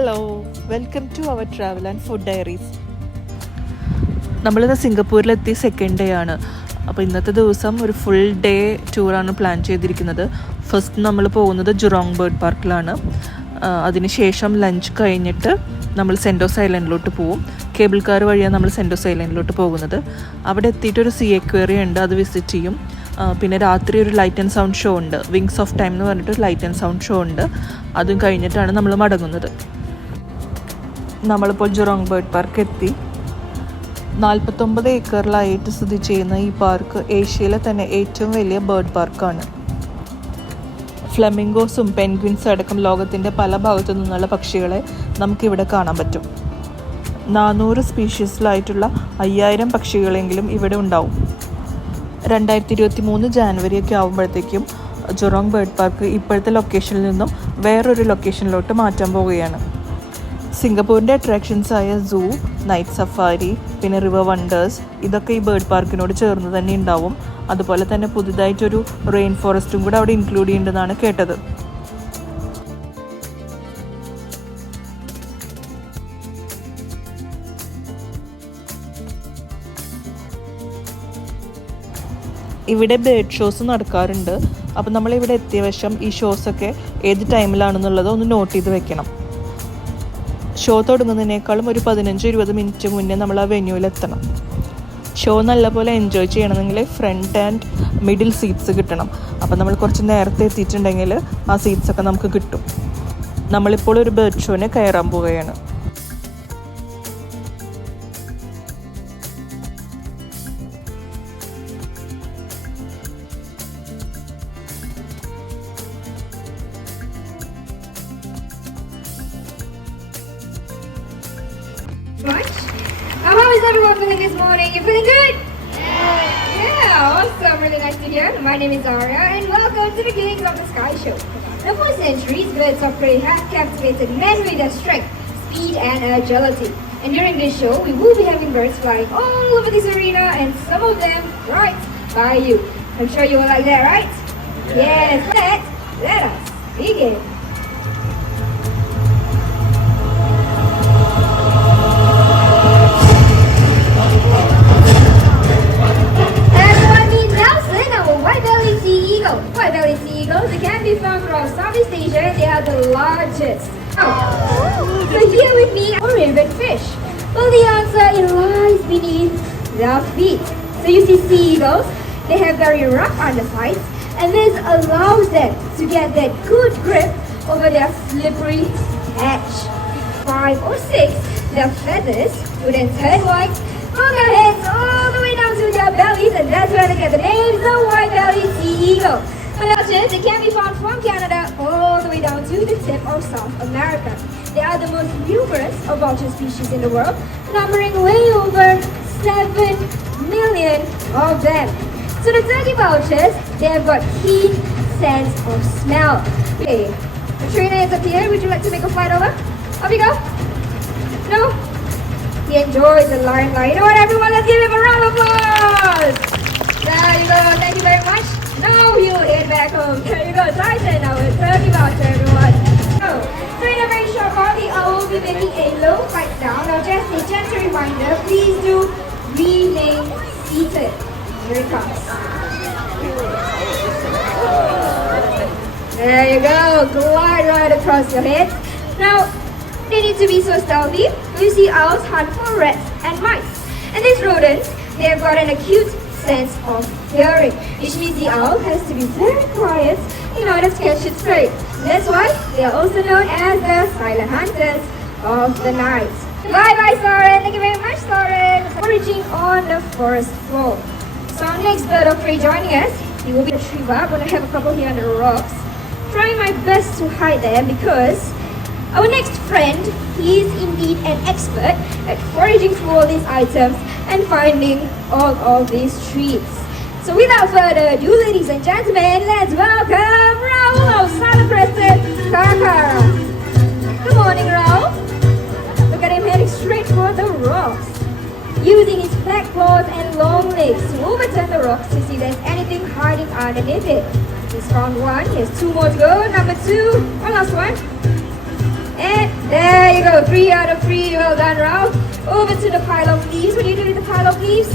Hello, welcome to our travel and food diaries. നമ്മളിന്ന് സിംഗപ്പൂരിലെത്തി second day ആണ്. അപ്പോൾ ഇന്നത്തെ ദിവസം ഒരു ഫുൾ ഡേ ടൂറാണ് പ്ലാൻ ചെയ്തിരിക്കുന്നത്. ഫസ്റ്റ് നമ്മൾ പോകുന്നത് ജുറോങ് ബേർഡ് പാർക്കിലാണ്. അതിനുശേഷം ലഞ്ച് കഴിഞ്ഞിട്ട് നമ്മൾ സെൻറ്റോസ് ഐലൻഡിലോട്ട് പോവും. കേബിൾ കാർ വഴിയാണ് നമ്മൾ സെൻറ്റോസ് ഐലൻഡിലോട്ട് പോകുന്നത്. അവിടെ എത്തിയിട്ടൊരു സീ അക്വേറിയം ഉണ്ട്, അത് വിസിറ്റ് ചെയ്യും. പിന്നെ രാത്രി ഒരു ലൈറ്റ് ആൻഡ് സൗണ്ട് ഷോ ഉണ്ട്, വിങ്സ് ഓഫ് ടൈം എന്ന് പറഞ്ഞിട്ട് ഒരു ലൈറ്റ് ആൻഡ് സൗണ്ട് ഷോ ഉണ്ട്. അതും കഴിഞ്ഞിട്ടാണ് നമ്മൾ മടങ്ങുന്നത്. നമ്മളിപ്പോൾ ജുറോങ് ബേർഡ് പാർക്ക് എത്തി. 49 ഏക്കറിലായിട്ട് സ്ഥിതി ചെയ്യുന്ന ഈ പാർക്ക് ഏഷ്യയിലെ തന്നെ ഏറ്റവും വലിയ ബേർഡ് പാർക്കാണ്. ഫ്ലെമിംഗോസും പെൻഗ്വിൻസും അടക്കം ലോകത്തിൻ്റെ പല ഭാഗത്തു നിന്നുള്ള പക്ഷികളെ നമുക്കിവിടെ കാണാൻ പറ്റും. 400 സ്പീഷീസിലായിട്ടുള്ള 5000 പക്ഷികളെങ്കിലും ഇവിടെ ഉണ്ടാവും. 2023 ജാനുവരി ഒക്കെ ആകുമ്പോഴത്തേക്കും ജുറോങ് ബേർഡ് പാർക്ക് ഇപ്പോഴത്തെ ലൊക്കേഷനിൽ നിന്നും വേറൊരു ലൊക്കേഷനിലോട്ട് മാറ്റാൻ പോവുകയാണ്. സിംഗപ്പൂരിൻ്റെ അട്രാക്ഷൻസായ സൂ, നൈറ്റ് സഫാരി, പിന്നെ റിവർ വണ്ടേഴ്സ്, ഇതൊക്കെ ഈ ബേർഡ് പാർക്കിനോട് ചേർന്ന് തന്നെ ഉണ്ടാവും. അതുപോലെ തന്നെ പുതുതായിട്ടൊരു റെയിൻ ഫോറസ്റ്റും കൂടെ അവിടെ ഇൻക്ലൂഡ് ചെയ്യേണ്ടതാണ് കേട്ടത്. ഇവിടെ ബേർഡ് ഷോസ് നടക്കാറുണ്ട്. അപ്പം നമ്മളിവിടെ എത്തിയ വശം ഈ ഷോസൊക്കെ ഏത് ടൈമിലാണെന്നുള്ളത് ഒന്ന് നോട്ട് ചെയ്ത് വെക്കണം. ഷോ തുടങ്ങുന്നതിനേക്കാളും ഒരു 15-20 മിനിറ്റ് മുന്നേ നമ്മൾ ആ വെന്യൂവിലെത്തണം. ഷോ നല്ലപോലെ എൻജോയ് ചെയ്യണമെങ്കിൽ ഫ്രണ്ട് ആൻഡ് മിഡിൽ സീറ്റ്സ് കിട്ടണം. അപ്പം നമ്മൾ കുറച്ച് നേരത്തെ എത്തിയിട്ടുണ്ടെങ്കിൽ ആ സീറ്റ്സൊക്കെ നമുക്ക് കിട്ടും. നമ്മളിപ്പോൾ ഒരു ബേർഡ് ഷോനെ കയറാൻ പോവുകയാണ്. How is everyone feeling this morning? You feeling good? Yeah, awesome. Really nice to hear. My name is Arya and welcome to the Kings of the Sky Show. Now, for centuries, birds of prey have captivated men with their strength, speed and agility. And during this show, we will be having birds flying all over this arena and some of them right by you. I'm sure you will like that, right? Yes. Let us begin. White-bellied sea eagles, they can be found throughout Southeast Asia and they are the largest. So here with me are raven fish. Well, the answer lies beneath their feet. So you see sea eagles, they have very rough undersides and this allows them to get that good grip over their slippery edge. 5 or 6, their feathers would then turn white from their heads all the way down to their bellies, and that's where they get the name, the white-bellied sea eagle. Vultures, they can be found from Canada all the way down to the tip of South America. They are the most numerous of vulture species in the world, numbering way over 7 million of them. So the turkey vultures, they have got keen sense of smell. Okay, Katrina is up here. Would you like to make a flight over? Up you go. No? He enjoys the limelight. You know what, everyone? Let's give him a round of applause. There you go. Thank you very much. Now he'll head back home. There you go. Titan now. It's turkey voucher, everyone. So in a very short while, I will be making a low flight down. Now just a gentle reminder, please do remain seated. Here it comes. There you go. Glide right across your head. Now, they need to be so stealthy. You see owls hunt for rats and mice. And these rodents, they have got an acute sense of hearing, which means the owl has to be very quiet in order to catch its prey. That's why they are also known as the silent hunters of the night. Bye-bye, Soren. Thank you very much, Soren. Foraging on the forest floor. So our next bird of prey joining us, he will be a retriever. I'm going to have a couple here on the rocks. Trying my best to hide them because our next friend, he is indeed an expert at foraging through all these items and finding all of these treats. So without further ado, ladies and gentlemen, let's welcome Raul, our sun-crested Kakara. Good morning, Raul. Look at him heading straight for the rocks, using his flat claws and long legs to overturn the rocks to see if there's anything hiding underneath it. He's found one. He has 2 more to go. Number 2. One last one. And there you go, 3 out of 3. Well done, Ralph. Over to the pile of leaves. What do you do with the pile of leaves?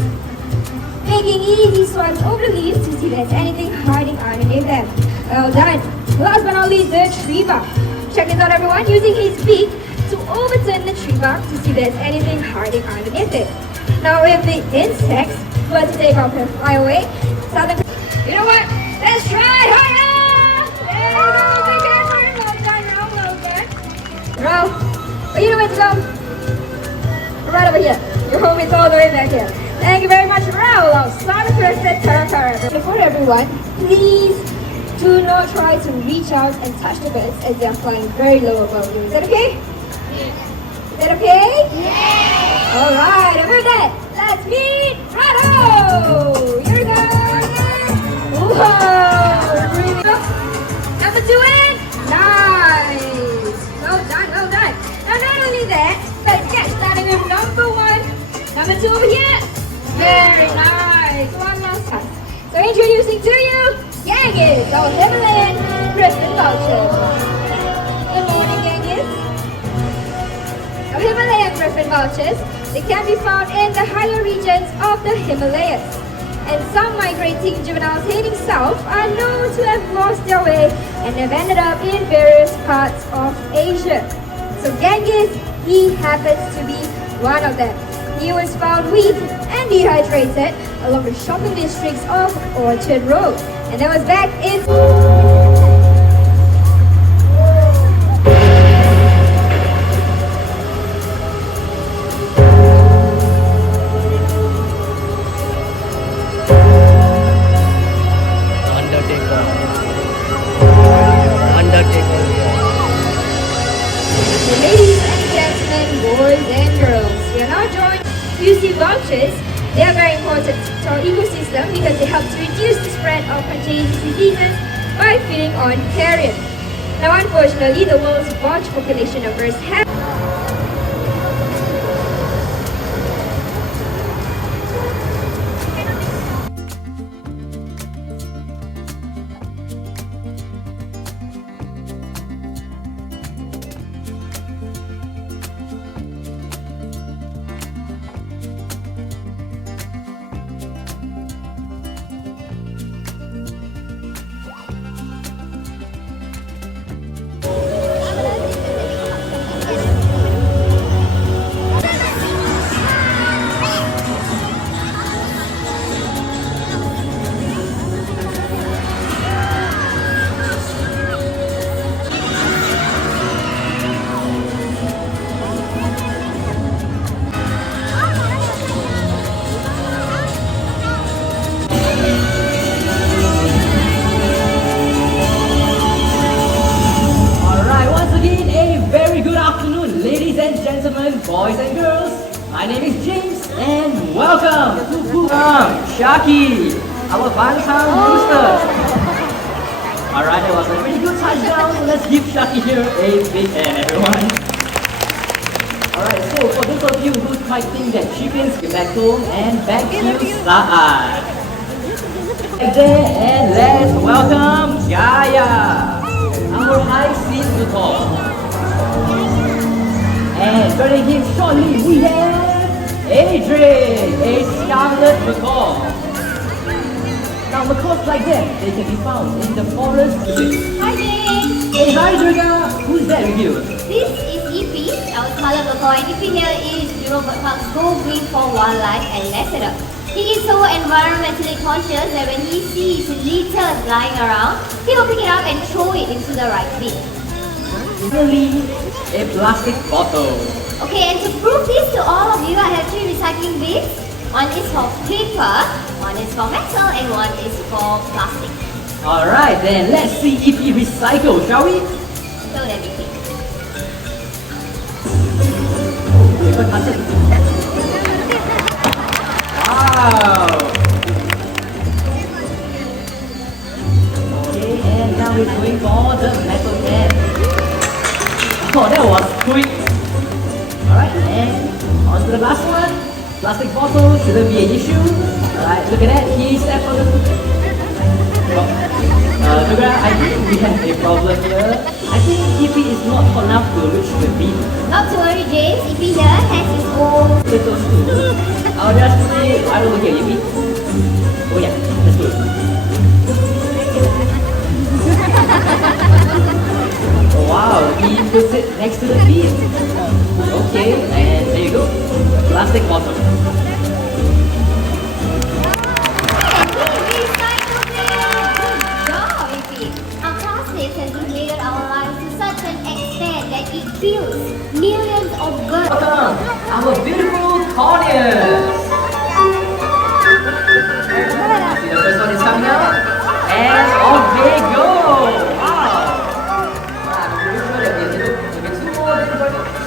Making easy swipes over the leaves to see if there's anything hiding underneath them. Well done. Last but not least, the tree bark. Check this out, everyone. Using his beak to overturn the tree bark to see if there's anything hiding underneath it. Now, if the insects were to take off and fly away, you know what? Let's try harder! There you go, together. Well done, Ralph. Well done. Ralph, where you know where to go? Right over here. Your home is all the way back here. Thank you very much, Ralph. I'll start the first set. Before everyone, please do not try to reach out and touch the birds as they are flying very low above you. Is that okay? Is that okay? Yeah! Alright, and with that, let's meet Rado! Here we go! Whoa! Breathe up. Number 2 in. Nice! Well done, well done. Now not only that, but yes, starting with number 1. Number 2 over here. Very nice. One last time. So introducing to you, Genghis, our Himalayan Griffin vulture. Good morning, Genghis. Our Himalayan griffin vultures, they can be found in the higher regions of the Himalayas. And some migrating juveniles heading south are known to have lost their way and have ended up in various parts of Asia. So Genghis, he happens to be one of them. He was found weak and dehydrated along the shopping districts of Orchard Road. And that was back in... Ladies and gentlemen, boys and girls, we are now joined. You see vultures, they are very important to our ecosystem because they help to reduce the spread of contagious diseases by feeding on carrion. Now unfortunately, the world's vulture population numbers have boys and girls. My name is James and welcome to Shaki, our Valentine booster. Alright, that was a pretty good touchdown. So let's give Shaki here a big hand, everyone. Alright, so for those of you who might think that chickens get back home and back to side. Back there and let's welcome Gaia, our high seat macaw. And joining him shortly, we have Adrian, a scarlet macaw. Now macaws like that, they can be found in the forest. Hi James! Hey, hi Durga! Who's that with you? This is Ipi, our scarlet macaw, and Ipi here is Jurongbirdpark's Go Green for Wildlife ambassador. He is so environmentally conscious that when he sees litter lying around, he will pick it up and throw it into the right bin. Finally, a plastic bottle. Okay, and to prove this to all of you, I have 3 recycling bins. One is for paper, one is for metal, and one is for plastic. Alright, then let's see if he recycles, shall we? So let me think. Wow! Okay, and now we're going for the metal can. Oh, that was quick! Alright, and on to the last one. Plastic bottle shouldn't be an issue. Alright, look at that. He stepped on the... Durga, I think we have a problem here. I think Ipi is not tall enough to reach the beam. Not to worry, James. If he here has his own. Little too. I'll just put it right over here, Yippee. Oh yeah, that's good. Oh, wow, he puts it next to the beam. Okay, and there you go. Plastic bottle. Our plastics has invaded our lives to such an extent that it kills millions of birds. Welcome, our beautiful corneas. See, the first one is coming out, and off they go. Wow. I'm pretty sure that there's two more,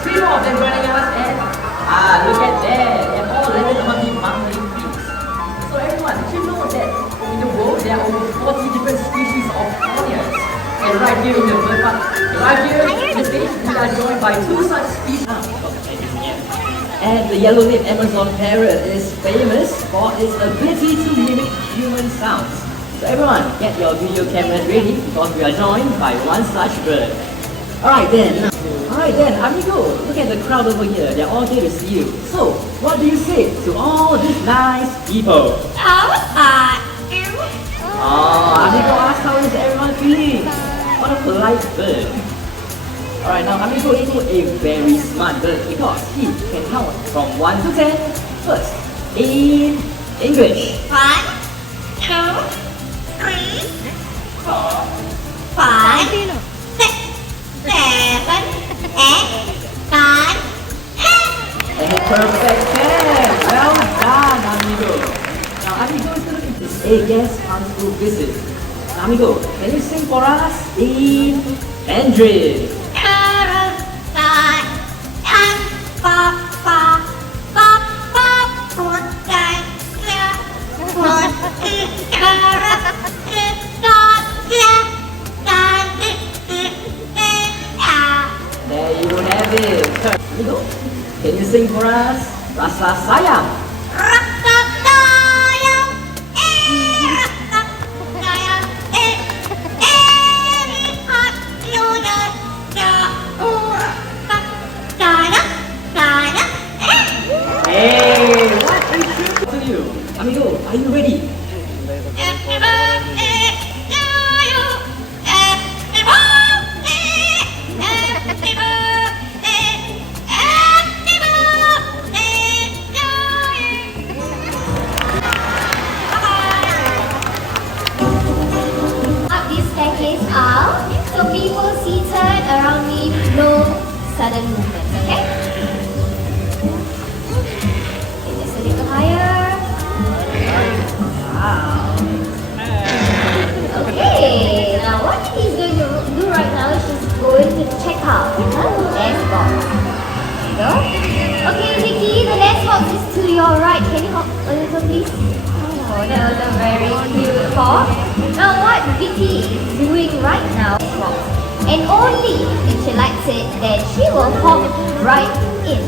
three more of them running at us, and look at that. They're all landed on the mountain peaks. So everyone, did you know that in the world there are over 40 different species of corneas? And right here in the bird park, right here in the stage, we are joined by two such species. And the yellow-lipped Amazon parrot is famous for its ability to mimic human sounds. So everyone, get your video cameras ready because we are joined by one such bird. Alright then, amigo, look at the crowd over here. They're all here to see you. So, what do you say to all these nice people? Amigo asked how is everyone feeling? What a polite bird. Alright, now Amigo is a very smart bird because he can count from 1 to 10 first in English. 1, 2, 3, 4, 5, 6, 7, 8, 9, 10. And a perfect 10! Well done, Amigo! Now Amigo is going to this a guest comes to visit. Now, Amigo, can you sing for us in Mandarin? There you have it. Amigo, can you sing for us Rasa Sayang? Hey, what is true to you? Amigo, are you ready? Up this staircase out, so people seated around me, no sudden movement, okay? Just a little higher. Wow. Okay, now what he's going to do right now is just going to check out the nest box. There you go. Okay, Vicky, the nest box is to your right. Can you hop a little, please? Oh, that was a very cute hop. Now what Vicky is doing right now is hop. And only if she likes it, then she will hop right in.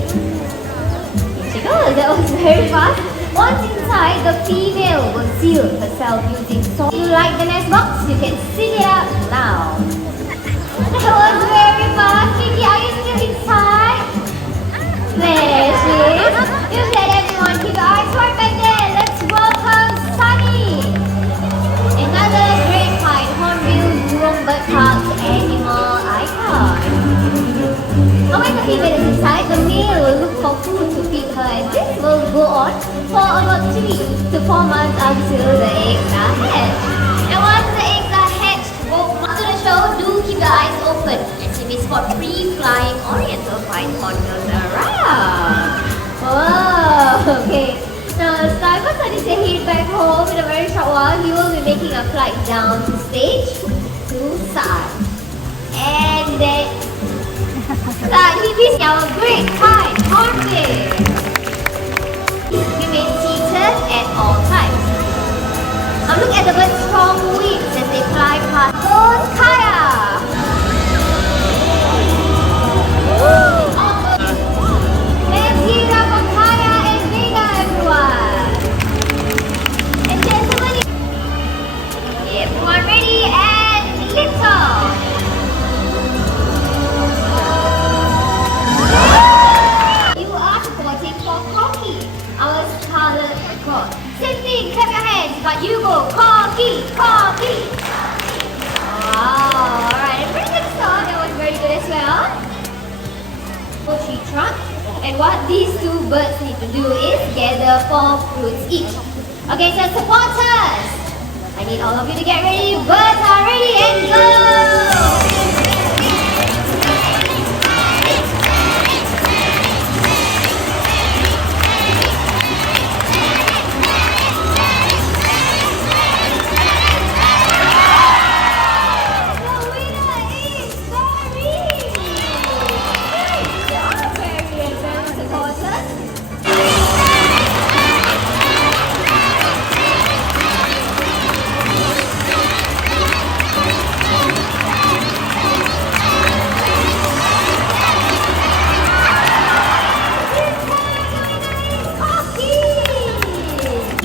Here she goes. That was very fast. Once inside, the female will seal herself using salt. If you like the nest box, you can sing it out now. That was very fast. Vicky, are you still inside? There she is. You've let everyone keep your eyes right back there. Let's welcome Sunny. Another great fine hornbill Jurongbirdpark animal icon. Now when the female is inside, the male will look for food to feed her, and this will go on for about 3 to 4 months until the eggs are hatched. And once the eggs are hatched, go to the show, do keep your eyes open as you may spot 3 flying oriental fine hornbills around. Whoa, okay. Now it's time for Sunny to head back home in a very short while. He will be making a flight down to stage to start. And then he is our great fine hornbill. Remain seated at all times. Now look at the bird's strong wings as they fly past. Go Kaya! Let's hear it up for Kaya and Vega, everyone. And gentlemen, everyone ready and lift off. you go. Cocky, cocky. Wow, alright. And pretty good song. That was very good as well. Tree trunk. And what these two birds need to do is gather 4 fruits each. Okay, so supporters, I need all of you to get ready. Birds are ready and go!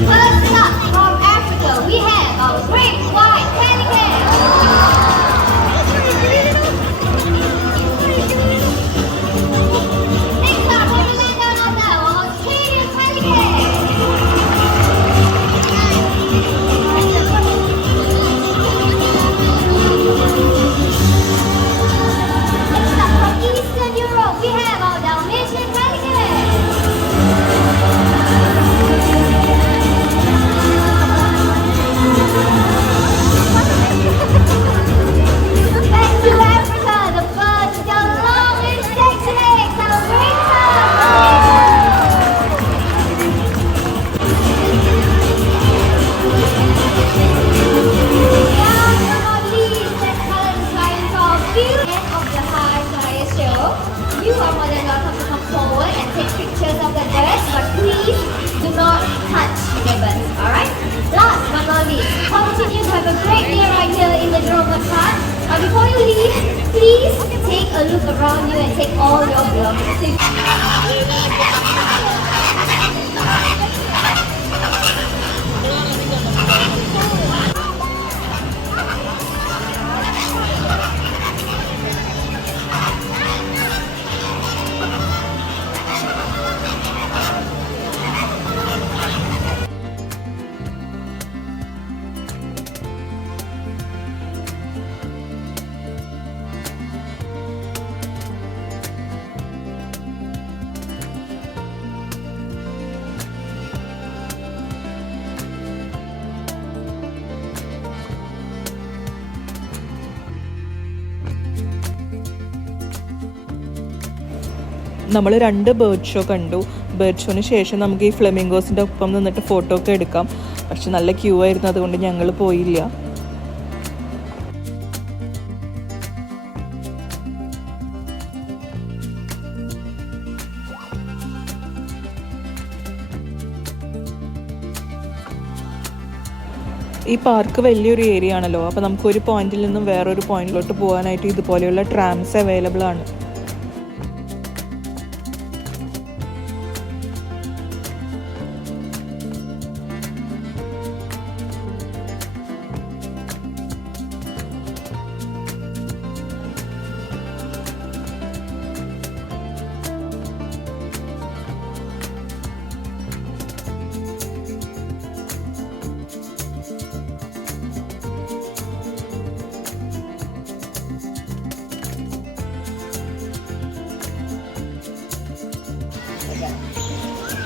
First up from Africa, we have a great white pelican. Next up from the land down under, Australian pelican. Next up from Eastern Europe, we have our Dalmatian pelican. Back to Africa, the bird with the longest sexy legs, our great last but not least, let's color the sliding frog view. End of the high show. You are more than welcome to come forward and take pictures of the birds, but please do not touch the birds, alright? Last but not least, continue to have a great day right here in the Jurongbirdpark. Before you leave, please take a look around you and take all your belongings. നമ്മൾ 2 bird show കണ്ടു. Bird ഷോന് ശേഷം നമുക്ക് ഈ ഫ്ലെമിംഗോസിൻ്റെ ഒപ്പം നിന്നിട്ട് photo ഒക്കെ എടുക്കാം. പക്ഷെ നല്ല ക്യൂ ആയിരുന്നു, അതുകൊണ്ട് ഞങ്ങൾ പോയില്ല. ഈ പാർക്ക് വലിയൊരു ഏരിയ ആണല്ലോ, അപ്പോൾ നമുക്ക് ഒരു പോയിന്റിൽ നിന്നും വേറൊരു പോയിന്റിലോട്ട് പോകാനായിട്ട് ഇതുപോലെയുള്ള ട്രാംസ് അവൈലബിൾ ആണ്.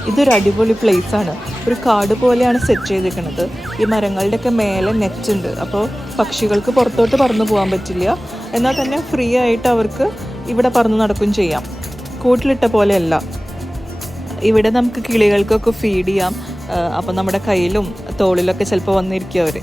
ഇതൊരു അടിപൊളി പ്ലേസ് ആണ്. ഒരു കാട് പോലെയാണ് സെറ്റ് ചെയ്തിരിക്കുന്നത്. ഈ മരങ്ങളുടെയൊക്കെ മേലെ നെറ്റ് ഉണ്ട്, അപ്പോൾ പക്ഷികൾക്ക് പുറത്തോട്ട് പറന്നു പോകാൻ പറ്റില്ല. എന്നാൽ തന്നെ ഫ്രീ ആയിട്ട് അവർക്ക് ഇവിടെ പറന്ന് നടക്കുകയും ചെയ്യാം. കൂട്ടിലിട്ട പോലെയല്ല. ഇവിടെ നമുക്ക് കിളികൾക്കൊക്കെ ഫീഡ് ചെയ്യാം. അപ്പോൾ നമ്മുടെ കയ്യിലും തോളിലൊക്കെ ചിലപ്പോൾ വന്നിരിക്കും അവർ.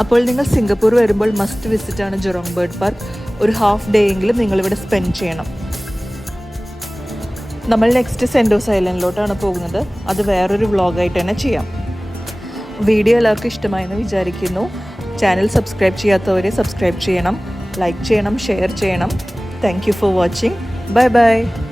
അപ്പോൾ നിങ്ങൾ സിംഗപ്പൂർ വരുമ്പോൾ മസ്റ്റ് വിസിറ്റ് ആണ് ജുറോങ് ബേർഡ് പാർക്ക്. ഒരു ഹാഫ് ഡേ എങ്കിലും നിങ്ങളിവിടെ സ്പെൻഡ് ചെയ്യണം. നമ്മൾ നെക്സ്റ്റ് സെൻഡോസ് ഐലൻഡിലോട്ടാണ് പോകുന്നത്. അത് വേറൊരു വ്ളോഗായിട്ട് തന്നെ ചെയ്യാം. വീഡിയോ എല്ലാവർക്കും ഇഷ്ടമായെന്ന് വിചാരിക്കുന്നു. ചാനൽ സബ്സ്ക്രൈബ് ചെയ്യാത്തവരെ സബ്സ്ക്രൈബ് ചെയ്യണം, ലൈക്ക് ചെയ്യണം, ഷെയർ ചെയ്യണം. Thank you for watching. Bye bye.